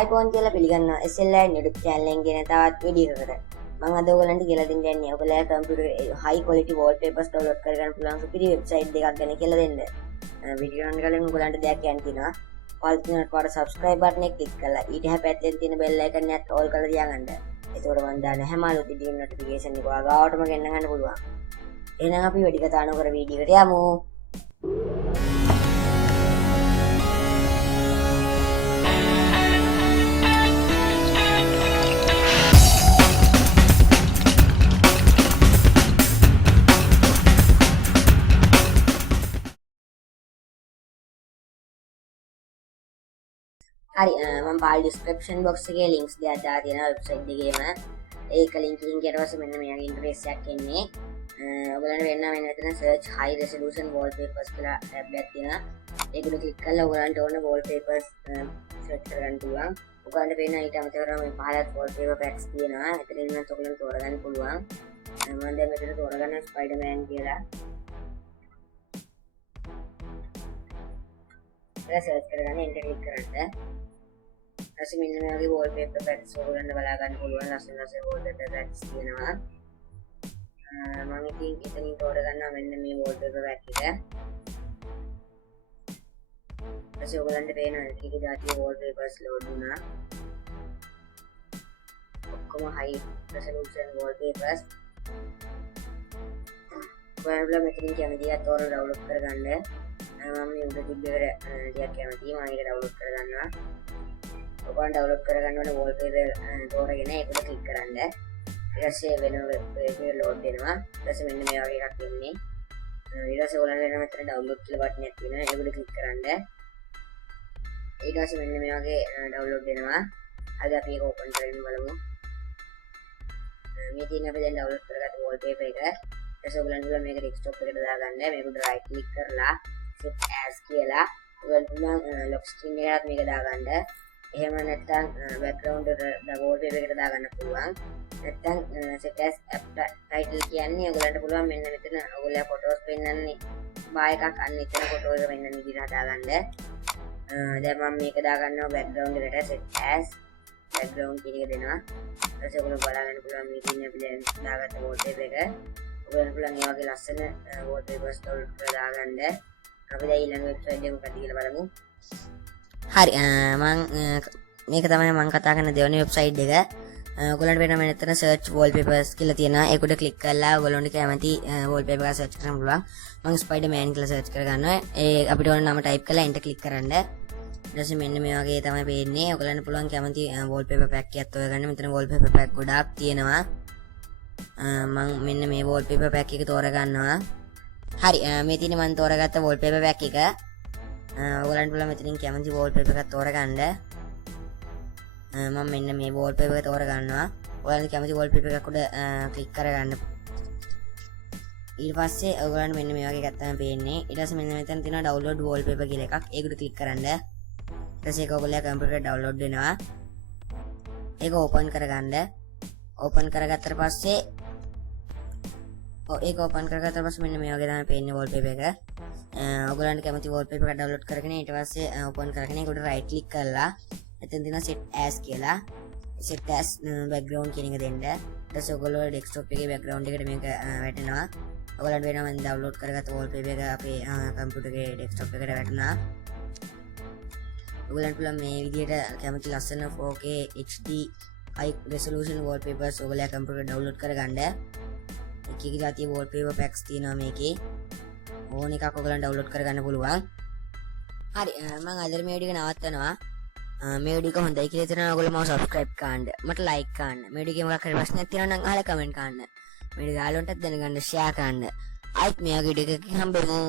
iPhone කියලා පිළිගන්නවා SLI YouTube channel එකෙන් ගෙන තවත් වීඩියෝ එකකට. මම අද ඔයගලන්ට කියලා දෙන්න යන්නේ ඔයගලගේ කම්පියුටරේ high quality wallpapers download කරගන්න පුළුවන් සුපිරි website දෙකක් ගැන කියලා දෙන්න. වීඩියෝ එක කලින් ඔයගලන්ට දෙයක් කියන්න තියෙනවා. පල්තිනට පාර subscribe button එක click කරලා ඊට එහා පැත්තෙන් තියෙන bell icon එකත් all කරලා තියාගන්න. එතකොට මම දාන හැම අලුත් වීඩියෝ notification එක ඔයාලටම ගෙන්න ගන්න පුළුවන්. එහෙනම් අපි වැඩි කතා නොකර වීඩියෝ එකට යමු. හරි මම පාල් ඩිස්ක්‍රිප්ෂන් බොක්ස් එකේ ලින්ක්ස් දෙකක් දාලා තියෙනවා වෙබ්සයිට් එකේම. ඒක ලින්ක් ඊට පස්සේ මෙන්න මෙයාගේ ඉන්ටර්ෆේස් එකක් එන්නේ. ඔයගලන්ට වෙන්න මෙන්න මෙතන search high resolution wallpapers කියලා ටැබ් එකක් තියෙනවා. ඒකට ක්ලික් කරලා ඔයගලන්ට ඕන wallpapers search කරගන්න පුළුවන්. ඔයගලන්ට වෙන්න ඊට අමතරව මේ පහලත් wallpaper packs තියෙනවා. එතන ඉන්න ඔයගලන්ට තෝරගන්න පුළුවන්. මම දැන් මෙතන තෝරගන්න Spider-Man කියලා. ඒක search කරගන්න enter click කරන්න. ඇසි මෙන්න මේ වගේ wallpaper packs ඔයගලන්ට බලා ගන්න පුළුවන් ලස්සන ලස්සන wallpaper packs තියෙනවා. මම ඉතින් එතනින් තෝරගන්නවා මෙන්න මේ wallpaper pack එක. ඇසි ඔයගලන්ට පේනවා කීක જાතිය wallpapers load වුණා. ඔක්කොම high resolution wallpapers. ඔයාලා මෙතනින් කැමති එකක් තෝරලා download කරගන්න. මම මේ උඩ තිබ්බේ ටිකක් කැමතියි මම ඒක download කරගන්නවා. ඔයගොල්ලෝ download කරගන්න ඕනේ wallpaper තෝරගෙන ඒකට click කරන්න. ඊට පස්සේ වෙන wallpaper load වෙනවා. ඊට පස්සේ මෙන්න මේ වගේ එකක් එන්නේ. ඊට පස්සේ ඔයගොල්ලෝ වෙන මෙතන download කියලා බටන් එකක් තියෙනවා. ඒකට click කරන්න. ඊට පස්සේ මෙන්න මේ වගේ download වෙනවා. හරි අපි ඒක open කරගෙන බලමු. මේ තියෙන අපි දැන් download කරගත්ත wallpaper එක. ඊට පස්සේ ඔයගොල්ලෝ මේක desktop එකට දාගන්න. මේකට right click කරලා set as කියලා ඔයගොල්ලෝ lock screen එකකට මේක දාගන්න. එහෙම නැත්නම් background wallpaper එකට දාගන්න පුළුවන්. නැත්නම් set as app title කියන්නේ ඔයගලන්ට පුළුවන් මෙන්න මෙතන ඔයගොල්ලෝ photos පෙන්නන්නේ බා එකක් අන්න එතන photo එක පෙන්නන විදිහට දාගන්න. දැන් මම මේක දාගන්නවා background එකට set as background කියන එක දෙනවා. ඊට පස්සේ ඔයගොල්ලෝ බලාගන්න පුළුවන් මේ තියෙන අපි දැන් දාගත්ත wallpaper එක. ඔයගොල්ලන්ට පුළුවන් මේ වගේ ලස්සන wallpapers download කරලා දාගන්න. අපි දැන් ඊළඟ වෙබ්සයිට් එක මොකක්ද කියලා බලමු. හරි මම මේක තමයි මම කතා කරන දෙවෙනි වෙබ්සයිට් එක. ඔයගොල්ලන්ට වෙන මෙතන search wallpapers කියලා තියෙනවා. ඒකට ක්ලික් කරලා ඔයගොල්ලන්ට කැමති wallpaper එක search කරන්න පුළුවන්. මම Spider-Man කියලා search කරගන්නවා. ඒ අපිට ඕන නම type කරලා enter click කරන්න. ඊට පස්සේ මෙන්න මේ වගේ තමයි පේන්නේ. ඔයගොල්ලන්ට පුළුවන් කැමති wallpaper pack එකක් හොයාගන්න. මෙතන wallpaper pack ගොඩාක් තියෙනවා. මම මෙන්න මේ wallpaper pack එක තෝරගන්නවා. හරි මේ තියෙන මම තෝරගත්ත wallpaper pack එක. ඔයගලන්ට පුළුවන් මෙතනින් කැමති wallpaper එකක් තෝරගන්න. මම මෙන්න මේ wallpaper එක තෝරගන්නවා. ඔයගලන්ට කැමති wallpaper එකක් උඩ ක්ලික් කරගන්න. ඊට පස්සේ ඔයගලන්ට මෙන්න මේ වගේ එකක් තමයි පේන්නේ. ඊට පස්සේ මෙන්න මෙතන තියෙනවා download wallpaper කියලා එකක්. ඒකට ක්ලික් කරන්න. ඊට පස්සේ ඒක ඔයගොල්ලෝ කම්පියුටරේ download වෙනවා. ඒක open කරගන්න. open කරගත්තට පස්සේ ඒක open කරගත්තට පස්සේ මෙන්න මේ වගේ තමයි පේන්නේ wallpaper එක. ඔයගොල්ලන්ට කැමති wallpaper එක download කරගෙන ඊට පස්සේ open කරගෙන ඒකට right click කරලා එතන තියෙනවා set as කියලා. set as background කියන එක දෙන්න. ඊට පස්සේ ඔයගොල්ලෝ desktop එකේ background එකට මේක වැටෙනවා. ඔයගොල්ලන්ට වෙනවා මම download කරගත්ත wallpaper එක අපේ කම්පියුටරේ desktop එකට වැටුණා. ඔයගොල්ලන්ට පුළුවන් මේ විදිහට කැමති ලස්සන 4K HD high resolution wallpapers ඔයගොල්ලෝ කම්පියුටරේ download කරගන්න. එක එක જાතිය wallpaper packs තියෙනවා මේකේ. ඕන එකක් ඔයගලන්ට download කරගන්න පුළුවන්. හරි මම අද මේ වීඩියෝ එක නවත්තනවා. මේ වීඩියෝ එක හොඳයි කියලා හිතනවා ඔයගොල්ලෝ මාව subscribe කරන්න. මට like කරන්න. මේ වීඩියෝ එකේ මොකක් හරි ප්‍රශ්නයක් තියෙනවා නම් අහලා comment කරන්න. මේ වීඩියෝ යාළුවන්ටත් දැනගන්න share කරන්න. ආයිත් මේ වගේ වීඩියෝ එකකින් හම්බෙමු.